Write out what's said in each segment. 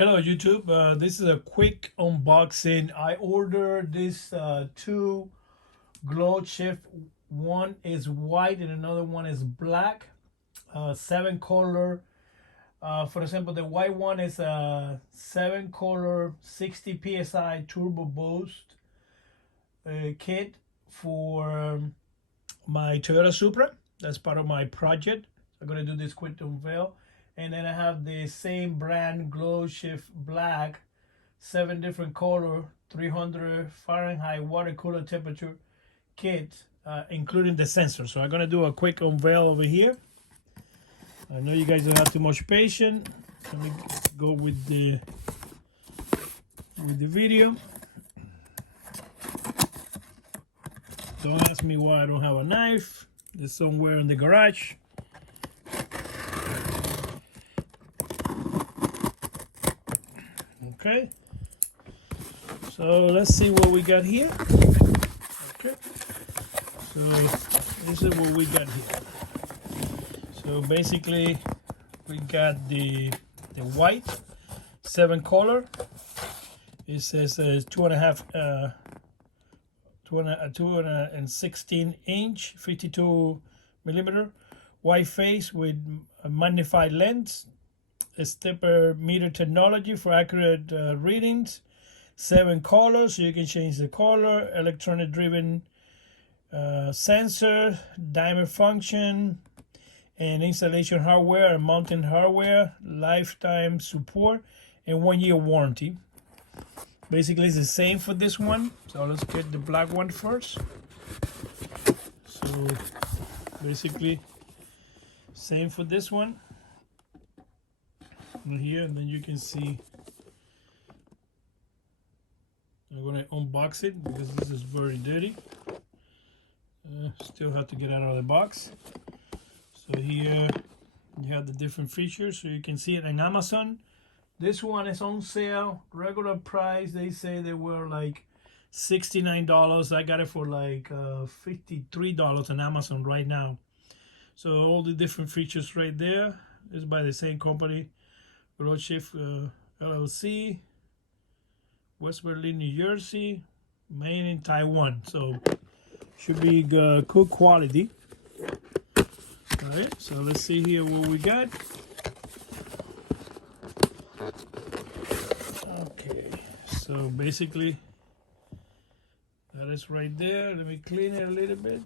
Hello YouTube, this is a quick unboxing. I ordered this two GlowShift. One is white and another one is black, 7 color. For example, the white one is a 7 color 60 psi turbo boost kit for my Toyota Supra. That's part of my project. I'm gonna do this quick unveil. And then I have the same brand GlowShift black, 7 different color, 300 Fahrenheit water cooler temperature kit, including the sensor. So I'm gonna do a quick unveil over here. I know you guys don't have too much patience. Let me go with the video. Don't ask me why I don't have a knife. It's somewhere in the garage. Okay, so let's see what we got here. Okay, so this is what we got here. So basically we got the white 7 color. It says 216 inch 52 millimeter white face with a magnified lens, a stepper meter technology for accurate readings, 7 colors so you can change the color, electronic driven sensor, dimer function, and installation hardware and mounting hardware, lifetime support, and 1-year warranty. Basically it's the same for this one. So let's get the black one first. So basically same for this one here, and then you can see I'm going to unbox it because this is very dirty. Still have to get out of the box. So here you have the different features, so you can see it in Amazon. This one is on sale, regular price. They say they were like $69. I got it for like $53 on Amazon right now. So all the different features right there is by the same company, GlowShift LLC, West Berlin, New Jersey, made in Taiwan. So should be good quality. All right, so let's see here what we got. Okay, so basically that is right there. Let me clean it a little bit.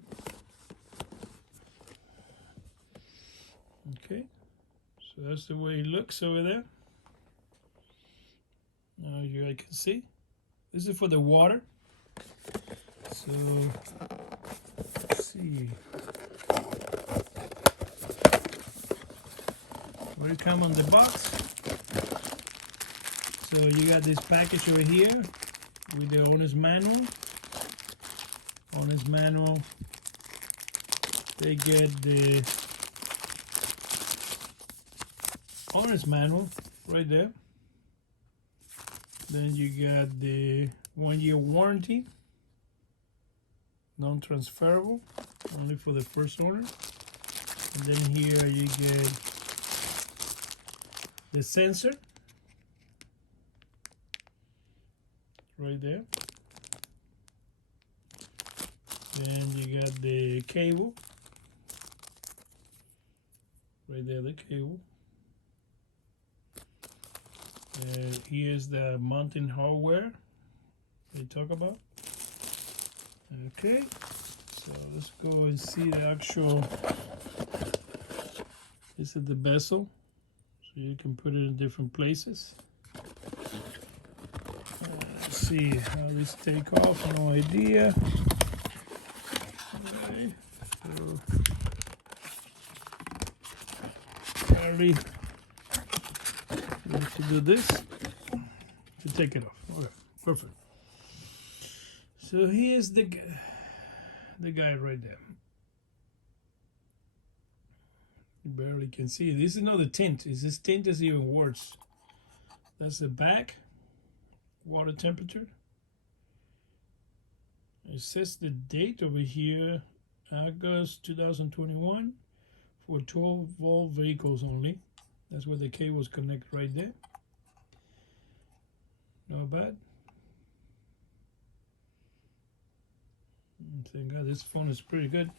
Okay, so that's the way it looks over there. Now here I can see. This is for the water. So let's see. What it come on the box? So you got this package over here with the owner's manual. Owner's manual. They get the owner's manual right there. Then you got the 1-year warranty, non-transferable, only for the first owner. And then here you get the sensor right there. And you got the cable right there, the cable. Here's the mounting hardware they talk about. Okay, so let's go and see the actual. This is the bezel, so you can put it in different places. Let's see how this take off. No idea. Okay, so apparently we have to do this to take it off. Okay, perfect. So here's the guy right there. You barely can see it. This is not the tint. This tint is even worse. That's the back. Water temperature. It says the date over here, August 2021, for 12-volt vehicles only. That's where the cables connect right there. Not bad. Thank God this phone is pretty good.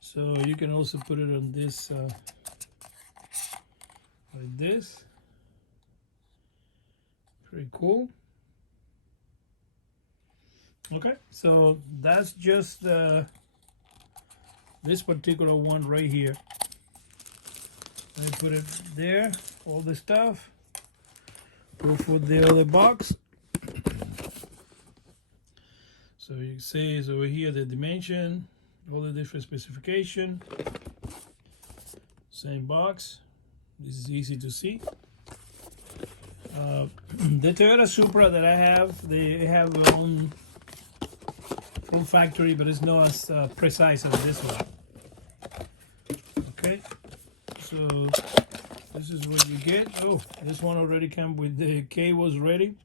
So you can also put it on this like this. Pretty cool. Okay, so that's just this particular one right here. I put it there, all the stuff. Go for the other box. So you can see is over here the dimension, all the different specification. Same box. This is easy to see. The Toyota Supra that I have, they have their own from factory, but it's not as precise as this one. Okay, so this is what you get. Oh, this one already came with the cables ready.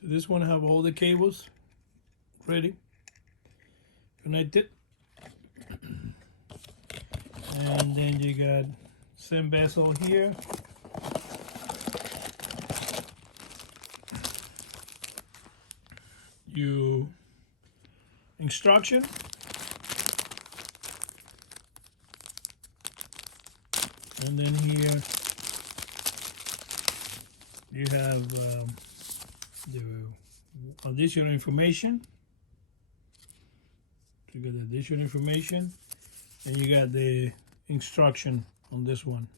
So this one have all the cables ready, connected. And then you got same bezel here. You instruction. And then here you have the additional information. You got the additional information, and you got the instruction on this one.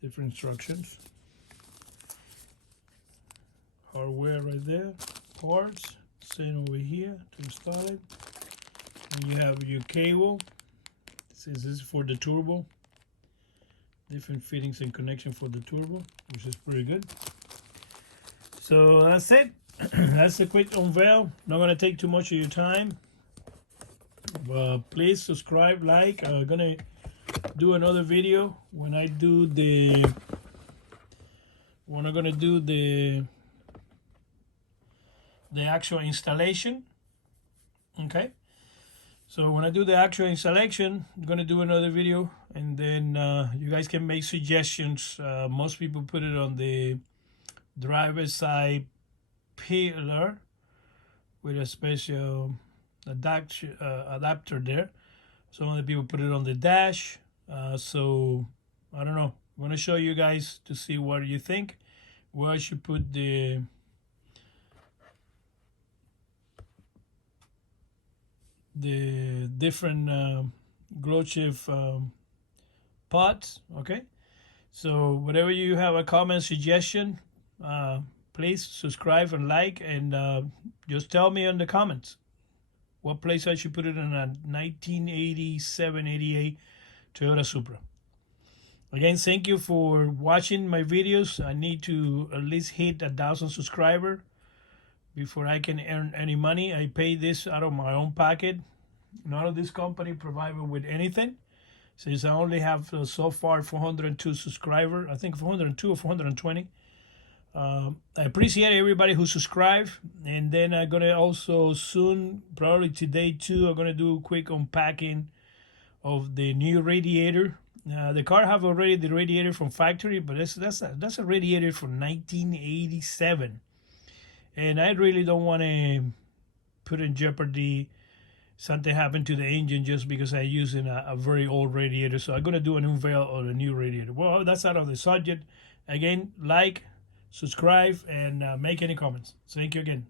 Different instructions. Hardware right there. Parts. Same over here to install it. And you have your cable. This is for the turbo. Different fittings and connection for the turbo, which is pretty good. So that's it. That's a quick unveil. Not gonna take too much of your time. Please subscribe, like. I'm gonna do another video when I do the actual installation. Okay, so when I do the actual installation, I'm gonna do another video, and then you guys can make suggestions. Most people put it on the driver's side pillar with a special adapter there. Some other people put it on the dash. So I don't know. I'm gonna show you guys to see what you think. Where I should put the different GlowShift pods. Okay, so whatever you have a comment suggestion, please subscribe and like, and just tell me in the comments what place I should put it in a 1987-88 Toyota Supra. Again, thank you for watching my videos. I need to at least hit 1,000 subscribers before I can earn any money. I pay this out of my own pocket. None of this company provide me with anything. Since I only have so far 402 subscribers, I think 402 or 420. I appreciate everybody who subscribed, and then I'm gonna also soon, probably today too, I'm gonna do a quick unpacking of the new radiator. The car have already the radiator from factory, but that's a radiator from 1987, and I really don't want to put in jeopardy something happened to the engine just because I'm using a very old radiator. So I'm gonna do an unveil of a new radiator. Well, that's out of the subject. Again, like, subscribe, and make any comments. Thank you again.